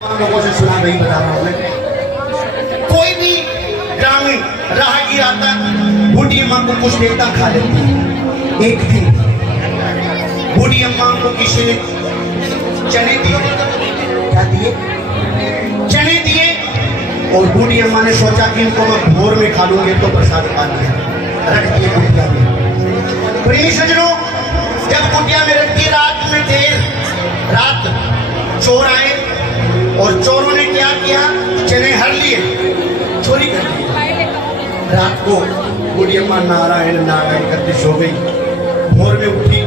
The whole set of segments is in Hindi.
लोगों से सुना नहीं बता रहा हूं मैं। कोई भी ग्रामीण राहगीर आता बूढ़ी अम्मा को कुछ देता खा लेती। एक दिन बूढ़ी अम्मा को किसी ने चने दिए। क्या दिए? चने दिए। और बूढ़ी अम्मा ने सोचा कि इनको मैं भोर में खा लूंगी तो प्रसाद पानी है, रख दिए कुटिया में। प्रेमी सज्जनों, जब कुटिया में रख दी, रात में देर रात चोर आए और चोरों ने क्या किया? चने हर लिए, चोरी कर ली। रात को बूढ़ी अम्मा नारायण नारायण करके सो गई। भोर में उठी,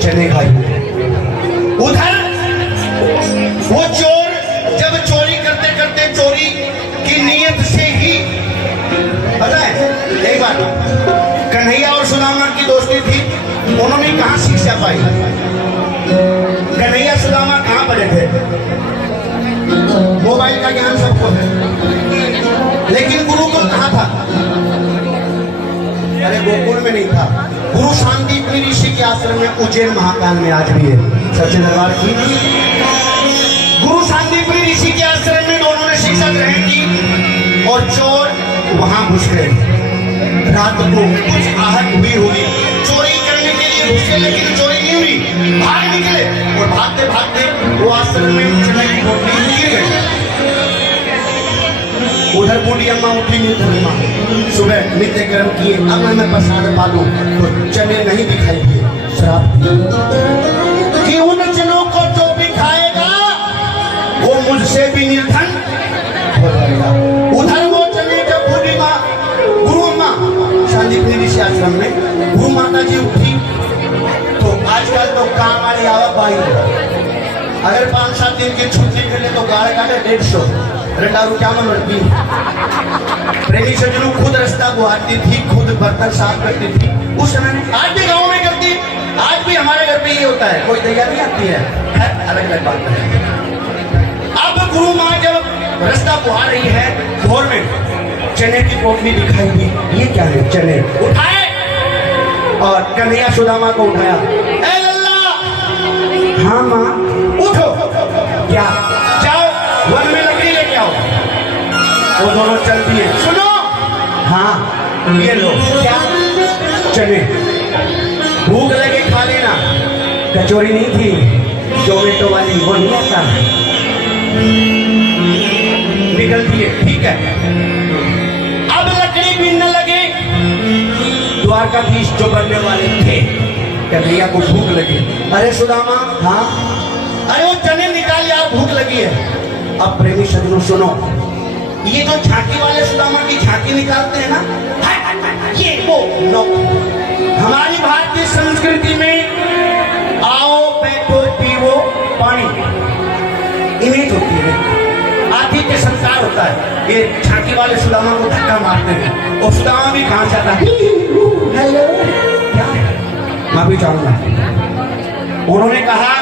चने खाई। उधर वो चोर जब चोरी करते करते चोरी की नीयत से ही, पता है एक बार कन्हैया और सुदामा की दोस्ती थी, उन्होंने कहां शिक्षा पाई? कन्हैया सुदामा कहां पढ़े थे? मोबाइल का ज्ञान सबको है, लेकिन गुरुकुल कहां था? अरे गोकुल में नहीं था, गुरु शांतिपुरी ऋषि के आश्रम में उज्जैन महाकाल में आज भी है। सच्चे दरबार की गुरु शांतिपुरी ऋषि के आश्रम में दोनों ने शिक्षा ग्रहण की और चोर वहां घुस गए। रात को कुछ आहट हुई होगी, चोरी करने के लिए घुसे लेकिन चोरी नहीं हुई। भाग निकले और भागते भागते वो आश्रम में चने की पोटली गिर गई। उधर बूढ़ी अम्मा उठी, निर्धर्मा सुबह नित्य कर्म किए। अब मैं प्रसाद पालू तो चने नहीं दिखाई दिए। श्राप कि उन चनों को जो भी खाएगा वो मुझसे भी निर्धन हो जाएगा। उधर वो चने जब बूढ़ी माँ गुरु अम्मा शांतिपुरी ऋषि आश्रम में गुरु माता जी उठी तो आजकल तो काम वाली आवक भाई, अगर 5-7 दिन की छुट्टी कर ले तो गाड़ का 150 ₹2 में लड़की। प्रेमी सज्जनों, खुद रास्ता बुहारती थी, खुद बर्तन साफ करती थी उस समय में। आज भी गाँव में करती, आज भी हमारे घर पे ये होता है। कोई तैयारी आती है, अलग अलग बात है। अब गुरु माँ जब रास्ता बुहा रही है, भोर में चने की पोटली दिखाई दी। ये क्या है? चने उठाए और कन्हैया सुदामा को उठाया। ए लल्ला! हाँ माँ, उठो। क्या? जाओ वन में लकड़ी लेके आओ। वो दोनों चल दिए। सुनो, हाँ ये लो। क्या? चने। भूख लगे खा लेना। कचौरी नहीं थी जोमेटो वाली, वो नहीं आता। निकल दिए, ठीक है। अब लकड़ी बीनने लगे। द्वारकाधीश जो बनने वाले थे, कन्हैया को भूख लगी। अरे सुदामा, हाँ? अरे वो चने निकाल यार, भूख लगी है। अब प्रेमी सज्जनों सुनो, ये जो झांकी वाले सुदामा की झांकी निकालते हैं ना, ये वो नो। हमारी भारतीय संस्कृति में आओ बैठो पीवो पानी इमेज होती है, आतिथ्य संस्कार होता है। ये झांकी वाले सुदामा को धक्का मारते हैं और सुदामा भी कहां जाता है? हेलो, क्या? मैं भी जाऊंगा। उन्होंने कहा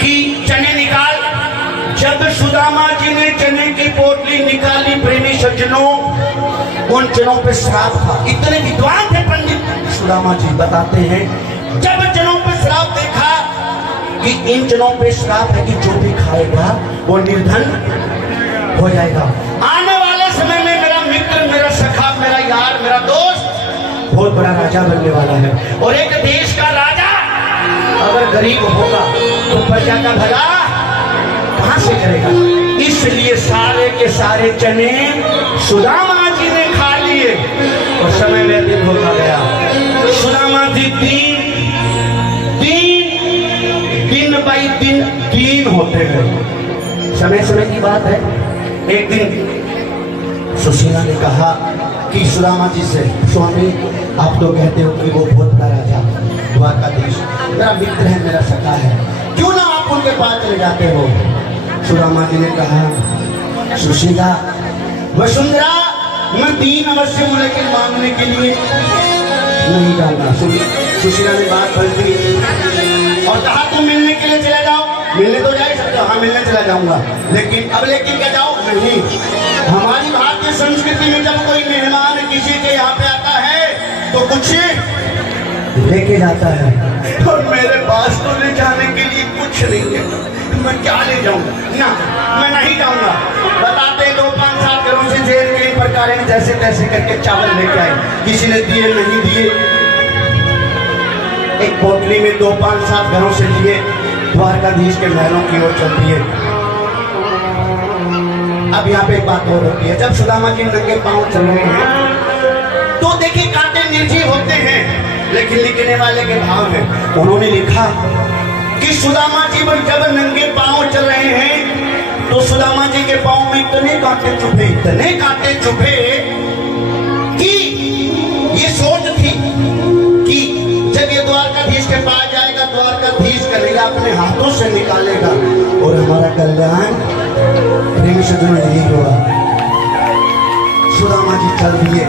कि चने निकाल। जब सुदामा जी ने चने की पोटली निकाली, प्रेमी सज्जनों, उन चनों पे श्राप था। इतने विद्वान थे पंडित सुदामा जी, बताते हैं जब चनों पे श्राप देखा कि इन चनों पे श्राप है कि जो भी खाएगा वो निर्धन हो जाएगा। आने वाले समय में मेरा मित्र, मेरा सखा, मेरा यार, मेरा दोस्त बहुत बड़ा राजा बनने वाला है। और एक देश का राजा अगर गरीब होगा तो प्रजा का भला कहां से करेगा? इसलिए सारे के सारे चने सुदामा जी ने खा लिए और समय व्यतीत होता गया। सुदामा जी दिन बाई दिन दीन होते गए। समय समय की बात है। एक दिन सुशीला ने कहा कि सुदामा जी से, स्वामी आप तो कहते हो कि वो बहुत बड़ा राजा द्वारकाधीश मेरा मित्र है, मेरा सखा है, क्यों ना आप उनके पास चले जाते हो? सुदामा जी ने कहा, सुशीला वसुंधरा, मैं दीन अवश्य हूं लेकिन मांगने के लिए नहीं जाऊंगा। सुशीला ने बात बन दी और कहा तुम मिलने के लिए चले जाओ। मिलने तो जा ही सकते हो, हाँ मिलने चला जाऊंगा, लेकिन अब लेकिन क्या जाओ? नहीं। हमारी भारतीय संस्कृति में जब कोई मेहमान किसी के यहाँ पे आता है तो कुछ लेके जाता है, और मेरे पास तो ले जाने के लिए कुछ नहीं है। मैं क्या ले जाऊंगा ना, मैं नहीं जाऊंगा। बताते 2-5-7 घरों से जेल के प्रकार जैसे तैसे करके चावल लेके आए, किसी ने दिए नहीं दिए, एक पोटली में 2-5-7 घरों से लिए द्वारकाधीश के महलों की ओर चल दिए। अब यहाँ पे एक बात और होती है, जब सुदामा जी नंगे पांव चल रहे हैं तो देखिए कांटे निर्जीव होते हैं, लेकिन लिखने वाले के भाव में उन्होंने लिखा कि सुदामा जी जब नंगे पांव चल रहे हैं तो सुदामा जी के पांव में इतने कांटे चुभे, इतने कांटे चुभे कि ये सोच थी कि जब ये द्वारकाधीश के पास जाएगा, द्वारकाधीश करेगा अपने हाथों से निकालेगा और हमारा कल्याण। प्रेमी सज्जनों यही हुआ, सुदामा जी चल दिए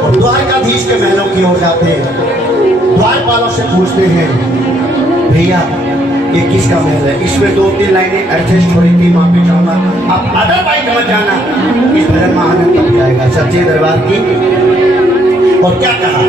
और द्वारकाधीश के महलों की ओर जाते हैं। द्वारपालों से पूछते हैं, भैया ये किसका महल है? इसमें 2-3 लाइनें एडजस्ट हो रही थी, माफी चाहूंगा, आप अदरवाइज मत जाना, इस भजन में आनंद तभी आएगा। सच्चे दरबार की। और क्या कहा,